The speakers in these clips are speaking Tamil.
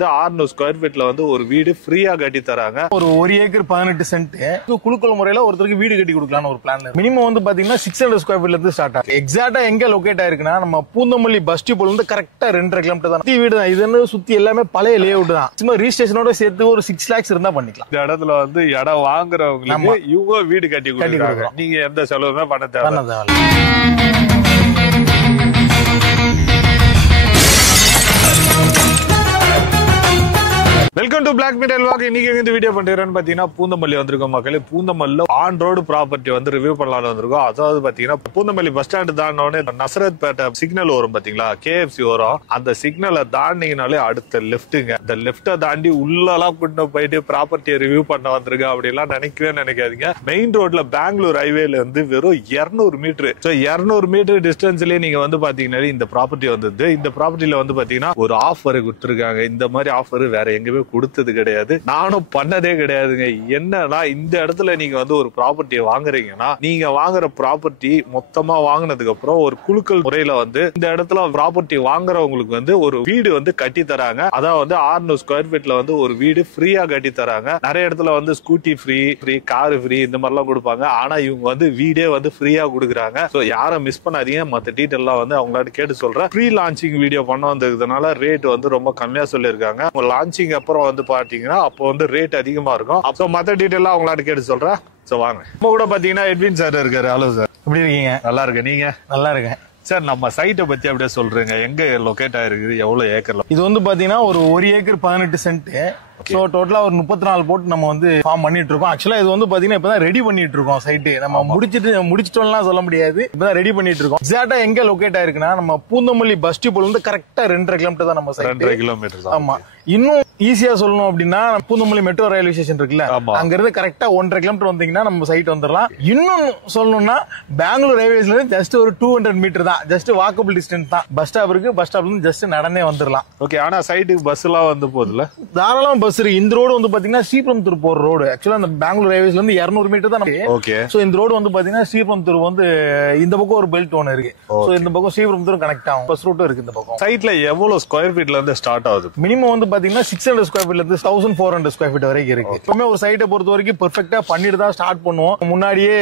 600 ஸ்கொயர் ஃபீட்ல வந்து ஒரு வீடு ஃப்ரீயா கட்டி தராங்க. ஒரு 1 ஏக்கர் 18 சென்ட் குழுக்கள் முறையில ஒருத்தருக்கு வீடு கட்டி கொடுக்கலாம் ஒரு பிளான். மினிமம் வந்து பாத்தீங்கன்னா 600 ஸ்கொயர் ஃபீட்ல இருந்து ஸ்டார்ட் ஆகும். எக்ஸாக்டா எங்க லொகேட் ஆயிருக்குன்னா நம்ம பூந்தமல்லி பஸ் டிப்போல இருந்து கரெக்டா 2.5 கிலோமீட்டர் தான் வீடு தான். இதுன்னு சுத்தி எல்லாமே பழைய லே அவுட் தான். சும்மா ரிஜிஸ்ட்ரேஷனோட சேர்த்து ஒரு 6 lakhs இருந்தா பண்ணிக்கலாம். இந்த இடத்துல வந்து இடம் வாங்குறவங்களுக்கு இவங்க வீடு கட்டி கொடுக்குறாங்க. நீங்க எந்த செலவுமே பண்ண தேவை. Welcome to black media walk. இன்னைக்கு இந்த வீடியோ பண்றேன்னு பாத்தீங்கன்னா பூந்தமல்லி வந்திருக்கோம் மக்களே. பூந்தமல்லில ஆன் ரோடு ப்ராப்பர்ட்டி வந்து ரிவ்யூ பண்ணலாம்னு வந்திருக்கோம். அதாவது பாத்தீங்கன்னா பூந்தமல்லி பஸ் ஸ்டாண்ட் தாண்டோடனே நசரத் பேட்டை சிக்னல் வரும் பாத்தீங்களா, KFC வரும். அந்த சிக்னலை தாண்டிங்கனாலே அடுத்த லெப்ட்டுங்க. இந்த லெப்டை தாண்டி உள்ளலாம் கொண்டு போயிட்டு ப்ராப்பர்ட்டியை ரிவ்யூ பண்ண வந்திருக்கேன் அப்படிலாம் நினைக்கவே நினைக்காதீங்க. மெயின் ரோட்ல பெங்களூர் ஹைவேல இருந்து வெறும் 200 மீட்டர். 200 மீட்டர் டிஸ்டன்ஸ்லயே நீங்க வந்து பாத்தீங்கன்னா இந்த ப்ராப்பர்ட்டி வந்தது. இந்த ப்ராப்பர்ட்டில வந்து பாத்தீங்கன்னா ஒரு ஆஃபர் கொடுத்துருக்காங்க. இந்த மாதிரி ஆஃபர் வேற எங்கேயுமே கொடுத்தது கிடையாது, நானும் பண்ணதே கிடையாதுங்க. என்னன்னா இந்த இடத்துல நீங்க வந்து ஒரு ப்ராப்பர்ட்டியை வாங்குறீங்கன்னா நீங்க வாங்குற ப்ராப்பர்ட்டி மொத்தமா வாங்கினதுக்கு அப்புறம் ஒரு குழுக்கள் முறையில வந்து இந்த இடத்துல ப்ராப்பர்ட்டி வாங்குறவங்களுக்கு வந்து ஒரு வீடு வந்து கட்டி தராங்க. அதாவது 600 ஸ்கொயர் ஃபீட்ல வந்து ஒரு வீடு ஃப்ரீயா கட்டி தராங்க. நிறைய இடத்துல வந்து ஸ்கூட்டி ஃப்ரீ, காரு ஃப்ரீ இந்த மாதிரிலாம் கொடுப்பாங்க. ஆனா இவங்க வந்து வீடே வந்து ஃப்ரீயா கொடுக்குறாங்க. சோ யாரும் மிஸ் பண்ணாதீங்க. மத்த டீட்டெயிலாம் வந்து அவங்களாட்ட கேட்டு சொல்றேன். ப்ரீ லான்ச்சிங் வீடியோ பண்ண வந்ததுனால ரேட் வந்து ரொம்ப கம்மியா சொல்லியிருக்காங்க. லான்ச்சிங் அப்புறம் வந்து பாத்தீங்கன்னா அப்போ வந்து ரேட் அதிகமா இருக்கும். அப்போ மத்த டீடைல் அவங்களாட்ட கேட்டு சொல்றேன். சோ வாங்க. நம்ம கூட பாத்தீங்கன்னா எட்வின் சார் இருக்காரு. ஹலோ சார், எப்படி இருக்கீங்க? நல்லா இருக்கு. நீங்க? நல்லா இருக்கேன் சார். நம்ம சைட்டை பத்தி அப்படியே சொல்றீங்க, எங்க லொகேட் ஆயிருக்கு, எவ்வளவு ஏக்கர்ல? இது வந்து பாத்தீங்கன்னா ஒரு 1 ஏக்கர் 18 சென்ட். சோ டோட்டலா ஒரு 34 போட்டு நம்ம வந்து ஃபார்ம் பண்ணிட்டு இருக்கோம். ஆக்சுவலா இது வந்து பாத்தீங்கன்னா இப்பதான் ரெடி பண்ணிட்டு இருக்கோம். சைட்டு நம்ம முடிச்சிட்டோம்லாம் சொல்ல முடியாது, இப்பதான் ரெடி பண்ணிட்டு இருக்கோம். எக்ஸாக்டா எங்க லொகேட் ஆயிருக்குன்னா நம்ம பூந்தமல்லி பஸ் டிப்போல இருந்து கரெக்டா 2.5 கிலோமீட்டர் தான் நம்ம சைட். 2.5 கிலோமீட்டர். ஆமா. இன்னும் ஈஸியா சொல்லணும் அப்படின்னா பூந்தமல்லி மெட்ரோ ரயில்வே ஸ்டேஷன் இருக்குல்ல, அங்க இருந்து கரெக்டா 1.5 கிலோமீட்டர் வந்தீங்கன்னா நம்ம சைட் வந்துடலாம். இன்னும் சொல்லணும்னா பெங்களூர் ரயில்வேஸ்ல இருந்து ஜஸ்ட் ஒரு 200 மீட்டர் தான், ஜஸ்ட் வாக்கபிள் டிஸ்டன்ஸ் தான். பஸ் ஸ்டாப் இருக்கு, பஸ் ஸ்டாப்ல இருந்து ஜஸ்ட் நடந்தே வந்துடலாம். ஓகே. ஆனா சைட்டுக்கு பஸ் எல்லாம் வந்து போகுதுல, தாராளமா பஸ் இருக்கு. இந்த ரோடு வந்து பாத்தீங்கன்னா ஸ்ரீபெரும்புத்தூர் போற ரோடு. ஆக்சுவலா அந்த பெங்களூர் ரயில்வேஸ்ல இருந்து 200 மீட்டர் தான். ஓகே. சோ இந்த ரோடு வந்து பாத்தீங்கன்னா ஸ்ரீபெரும்புத்தூர் வந்து இந்த பக்கம் ஒரு பெல்ட் ஒன்னு இருக்கு. சோ இந்த பக்கம் ஸ்ரீபெரும்புத்தூர் கனெக்ட் ஆகும். பஸ் ரூட்டும் இருக்கு இந்த பக்கம். சைட்ல எவ்வளவு ஸ்கொயர் ஃபீட்ல இருந்து ஸ்டார்ட் ஆகுது? மினிமம் வந்து பாத்தீங்கன்னா 600 ஸ்கொயர் ஃபீட்ல இருந்து 1400 ஸ்கொயர் ஃபீட் வரைக்கும் இருக்கு. எப்பவுமே ஒரு சைட்டை பொறுத்த வரைக்கும் பெர்ஃபெக்ட்டா பண்ணிட்டு தான் ஸ்டார்ட் பண்ணுவோம். முன்னாடியே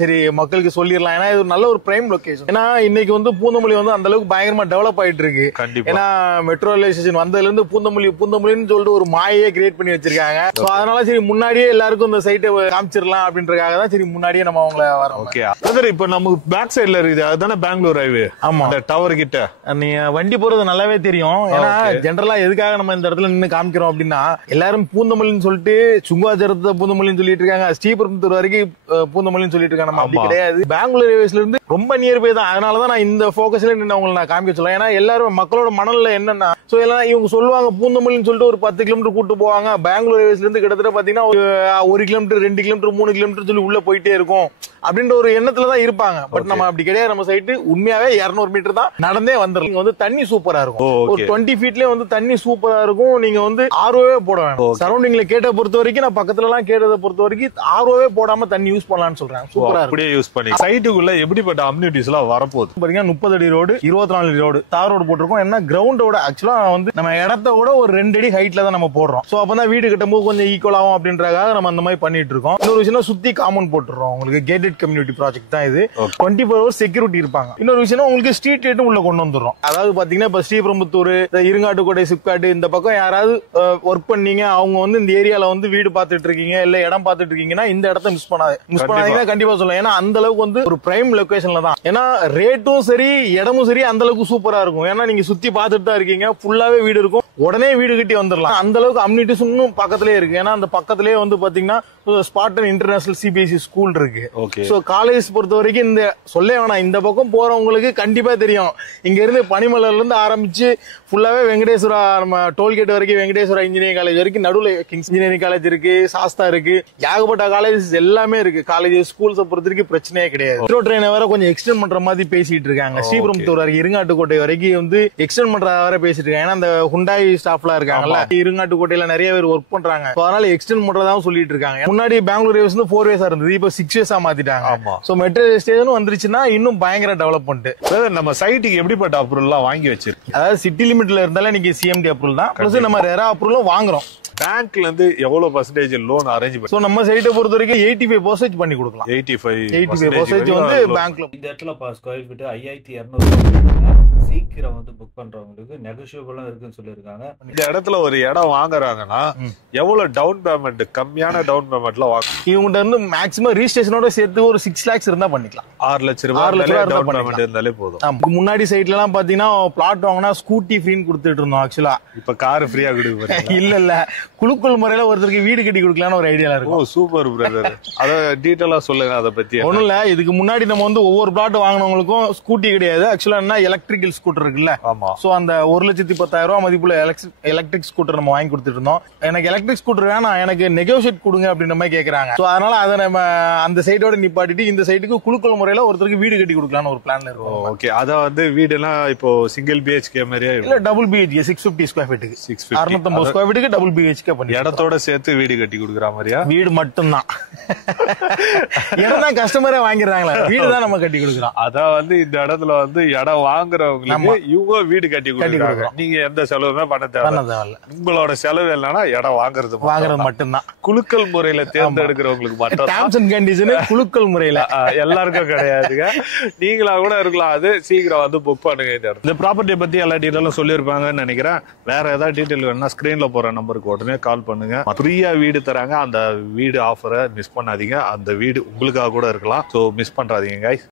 சரி மக்களுக்கு சொல்லிடலாம், ஏன்னா இது நல்ல ஒரு பிரைம் லொகேஷன். ஏன்னா இன்னைக்கு வந்து பூந்தமல்லி வந்து அந்த அளவுக்கு பயங்கரமா டெவலப் ஆயிட்டு இருக்கு. ஏன்னா மெட்ரோ ரயில்வே ஸ்டேஷன் வந்ததுல இருந்து பூந்தமல்லின்னு சொல்லிட்டு ஒரு மாயையே கிரியேட் பண்ணி வச்சிருக்காங்க. அதனால சரி முன்னாடியே எல்லாருக்கும் இந்த சைட்டை காமிச்சிடலாம் அப்படின்றதுக்காக தான் சரி முன்னாடியே நம்ம அவங்கள வரோம். ஓகே. பிரதர், இப்போ நமக்கு பேக் சைடுல இருக்குது அதுதானே பெங்களூர் ஹைவே? ஆமா. அந்த டவர் கிட்ட நீங்க வண்டி போறது நல்லாவே தெரியும். ஏன்னா ஜெனரலா எதுக்காக நம்ம இந்த இடத்துல நின்று காமிக்கிறோம் அப்படின்னா, எல்லாரும் பூந்தமல்லின்னு சொல்லிட்டு சுங்குவாச்சரத்தை பூந்தமல்லின்னு சொல்லிட்டு இருக்காங்க, ஸ்ரீபெரும்புத்தூர் வரைக்கும் பூந்தமல்லின்னு சொல்லிட்டு இருக்காங்க. நம்ம அப்படி கிடையாது. பெங்களூர் ரயில்வேஸ்ல இருந்து ரொம்ப நியர்பை தான். அதனாலதான் நான் இந்த போக்கஸ்ல நின்று அவங்களை நான் காமிக்க சொல்லுவேன். ஏன்னா எல்லாரும் மக்களோட மனநிலை என்னன்னா, சோ எல்லாம் இவங்க சொல்லுவாங்க பூந்தமல்லின்னு சொல்லிட்டு ஒரு 10 கிலோமீட்டர் கூட்டு போவாங்க. பெங்களூர் ரயில்வேஸ்ல இருந்து கிட்டத்தட்ட பாத்தீங்கன்னா 1 கிலோமீட்டர் 2 கிலோமீட்டர் 3 கிலோமீட்டர் சொல்லி உள்ள போயிட்டே இருக்கும் அப்படின்ற ஒரு எண்ணத்துலதான் இருப்பாங்க. பட் நம்ம அப்படி கிடையாது. நம்ம சைட்டு உண்மையாவே 200 மீட்டர் தான், நடந்தே வந்துடும். நீங்க வந்து தண்ணி சூப்பரா இருக்கும். ஒரு 20 ஃபீட்லயே வந்து தண்ணி சூப்பரா இருக்கும். நீங்க வந்து ஆர்ஓவே போட வேணும். சரௌண்டிங்ல கேட்ட பொறுத்த வரைக்கும், நான் பக்கத்துல எல்லாம் கேட்டதை பொறுத்த வரைக்கும் ஆர்ஓவே போடாம தண்ணி யூஸ் பண்ணலாம்னு சொல்றேன். சூப்பரா அப்படியே யூஸ் பண்ணி சைட்டுக்குள்ள எப்படிப்பட்ட அம்யூனிட்டிஸ் எல்லாம் வரப்போகுது பாத்தீங்கன்னா 30 அடி ரோடு, 24 அடி ரோடு, தார் ரோடு போட்டிருக்கோம். என்ன கிரவுண்டோட ஆக்சுவலா வந்து நம்ம இடத்த விட ஒரு 2 அடி ஹைட்ல தான் நம்ம போடுறோம். சோ அப்பதான் வீடு கட்டும்போது கொஞ்சம் ஈக்குவல் ஆகும் அப்படின்றதுக்காக நம்ம அந்த மாதிரி பண்ணிட்டு இருக்கோம். இன்னொரு விஷயம், சுத்தி காம்பவுண்ட் போட்டுறோம். உங்களுக்கு கேட்டட் கம்யூனிட்டி ப்ராஜெக்ட் தான் இது. 24 hours செக்யூரிட்டி இருப்பாங்க. இன்னொரு விஷயம், உங்களுக்கு ஸ்ட்ரீட் லைட்டும் உள்ள கொண்டு வந்துடுறோம். அதாவது பாத்தீங்கன்னா இப்ப ஸ்ரீபெரும்புத்தூர், இருங்காட்டுக்கோட்டை, சிப்காட்டு இந்த பக்கம் யாராவது ஒர்க் பண்ணீங்க, அவங்க வந்து இந்த ஏரியால வந்து வீடு பாத்துட்டு இருக்கீங்க, இல்ல இடம் பாத்துட்டு இருக்கீங்கன்னா இந்த இடத்த மிஸ் பண்ணாதீங்கன்னா கண்டிப்பா சொல்லுவேன். ஏன்னா அந்த அளவுக்கு வந்து ஒரு பிரைம் லொகேஷன்ல தான். ஏன்னா ரேட்டும் சரி, இடமும் சரி அந்த அளவுக்கு சூப்பரா இருக்கும். ஏன்னா நீங்க சுத்தி பாத்துட்டு தான் இருக்கீங்க, ஃபுல்லாவே வீடு இருக்கும், உடனே வீடு கட்டி வந்துடலாம். அந்த அளவுக்கு அம்யூனிட்டிஸ் இன்னும் பக்கத்திலே இருக்கு. ஏன்னா அந்த பக்கத்திலே வந்து பாத்தீங்கன்னா ஸ்பார்டன் இன்டர்நேஷனல் CBSE ஸ்கூல் இருக்கு. சோ காலேஜ் பொறுத்த வரைக்கும் இந்த சொல்ல வேணாம், இந்த பக்கம் போறவங்களுக்கு கண்டிப்பா தெரியும். இங்க இருந்து பனிமலர்ல இருந்து ஆரம்பிச்சு ஃபுல்லாவே வெங்கடேஸ்வரா, நம்ம டோல்கேட் வரைக்கும் வெங்கடேஸ்வரா இன்ஜினியரிங் காலேஜ் வரைக்கும், நடுவுல கிங்ஸ் இன்ஜினியரிங் காலேஜ் இருக்கு, சாஸ்தா இருக்கு, ஏகப்பட்ட காலேஜ் எல்லாமே இருக்கு. காலேஜ் ஸ்கூல்ஸ் பொறுத்த வரைக்கும் பிரச்சனையே கிடையாது. மெட்ரோ ட்ரெயினை வேற கொஞ்சம் எக்ஸ்டெண்ட் பண்ற மாதிரி பேசிட்டு இருக்காங்க. ஸ்ரீபெரும்புத்தூர் வரைக்கும், இருங்காட்டுக்கோட்டை வரைக்கும் வந்து எக்ஸ்டெண்ட் பண்ற வர பேசிட்டு இருக்காங்க. ஏன்னா அந்த ஹுண்டாய் ஸ்டாஃப்லாம் இருக்காங்கல்ல, இருங்காட்டுக்கோட்டையில நிறைய பேர் ஒர்க் பண்றாங்க. அதனால எக்ஸ்டெண்ட் பண்றதா சொல்லிட்டு இருக்காங்க. முன்னாடி பெங்களூர் ரயில்வேஸ் 4 ways இருந்தது, இப்ப 6 ways மாத்திட்டாங்க. சோ மெட்ரோ ஸ்டேஷன் வந்துருச்சுன்னா இன்னும் பயங்கர டெவலப்மெண்ட். நம்ம சைட்டுக்கு எப்படிப்பட்ட அப்ரூவல் எல்லாம் வாங்கி வச்சிருக்கு? அதாவது சிட்டி லிமிட்ல இருந்தாலே நீங்க CMD அப்ரூவல் தான். பிளஸ் சப்போஸ் நம்ம ரெரா அப்ரூவலும் வாங்குறோம், பேங்க்ல இருந்து எவ்வளவு பர்சன்டேஜ் லோன் அரேஞ்ச் பண்ணி? சோ நம்ம சைட்டை பொறுத்த வரைக்கும் 85% பண்ணி கொடுக்கலாம். 85% வந்து பேங்க்ல. இந்த இடத்துல ஸ்கொயர் ஃபீட் 5200 சீக்கிரம் வந்து புக் பண்றவங்களுக்கு நெகோஷியபிளா இருக்குன்னு சொல்லியிருக்காங்க. இந்த இடத்துல ஒரு இடம் வாங்குறாங்கன்னா எவ்வளவு டவுன் பேமெண்ட், கம்மியான டவுன் பேமெண்ட்ல வாங்கணும்? இவங்க வந்து மேக்ஸிமம் ரிஜிஸ்ட்ரேஷனோட சேர்த்து ஒரு 6 lakhs இருந்தா பண்ணிக்கலாம். 6 லட்சம் ரூபாய் டவுன் பேமெண்ட் இருந்தாலே போதும். முன்னாடி சைட்ல எல்லாம் பாத்தீங்கன்னா பிளாட் வாங்கினா ஸ்கூட்டி ஃப்ரீன்னு கொடுத்துட்டு இருந்தோம். ஆக்சுவலா இப்ப கார் ஃப்ரீயா கொடுக்குறீங்க? இல்ல குழுக்கள் முறையில ஒருத்தருக்கு வீடு கட்டி கொடுக்கலாம்னு ஒரு ஐடியால இருக்கும். ஓ சூப்பர் பிரதர், அத டீடைலா சொல்லுங்க அத பத்தி. ஒண்ணும் இல்ல, இதுக்கு முன்னாடி நம்ம வந்து ஒவ்வொரு பிளாட் வாங்கினவங்களுக்கும் ஸ்கூட்டி கிடையாது. ஆக்சுவலா என்ன எலக்ட்ரிக்கல் ஸ்கூட்டர் இருக்குல்ல, சோ அந்த 1,10,000 ரூபாய் மதிப்புல எலக்ட்ரிக் ஸ்கூட்டர் நம்ம வாங்கி கொடுத்துட்டு இருந்தோம். எனக்கு எலக்ட்ரிக் ஸ்கூட்டர் வேணாம், எனக்கு நெகோஷியேட் கொடுங்க அப்படின்ற மாதிரி கேக்குறாங்க. சோ அதனால அதை நம்ம அந்த சைடோட நிப்பாட்டிட்டு இந்த சைட்டுக்கு குழுக்கள் முறையில ஒருத்தருக்கு வீடு கட்டி கொடுக்கலாம்னு ஒரு பிளான்ல இருக்கும். ஓகே, அத வந்து வீடுலாம் இப்போ சிங்கிள் பிஹெச்கே மாதிரியா இல்ல டபுள் பிஹெச்கே 650 ஸ்கொயர் ஃபீட்டுக்கு 650 ஸ்கொயர் ஃபீட்டுக்கு டபுள் பிஹெச்கே பண்ணி இடத்தோட சேர்த்து வீடு கட்டி கொடுக்குற மாதிரியா? வீடு மட்டும்தான், இடம் தான் கஸ்டமரே வாங்கிடுறாங்களா, வீடு தான் நம்ம கட்டி கொடுக்குறோம். அதான் வந்து இந்த இடத்துல வந்து இடம் வாங்குறவங்களுக்கு இவங்க வீடு கட்டி கொடுக்குறாங்க. நீங்க எந்த செலவுமே பண்ண தேவையில்ல. உங்களோட செலவு இல்லைன்னா இடம் வாங்குறது மட்டும்தான். குலுக்கல் முறையில தேர்ந்தெடுக்கிறவங்களுக்கு மட்டும் டெர்ம்ஸ் அண்ட் கண்டிஷன் குலுக்கல் முறையில எல்லாருக்கும் கிடையாதுங்க. நீங்களா கூட இருக்கலாம். அது சீக்கிரம் வந்து புக் பண்ணுங்க. இந்த ப்ராப்பர்ட்டியை பத்தி எல்லா டீட்டெயிலும் சொல்லியிருப்பாங்கன்னு நினைக்கிறேன். வேற ஏதாவது டீட்டெயில் வேணும்னா ஸ்கிரீன்ல போற நம்பருக்கு உடனே கால் பண்ணுங்க. ஃப்ரீயா வீடு தராங்க. அந்த வீடு ஆஃபரை மிஸ் பண்ணாதீங்க. அந்த வீடு உங்களுக்காக கூட இருக்கலாம். சோ மிஸ் பண்றாதீங்க guys.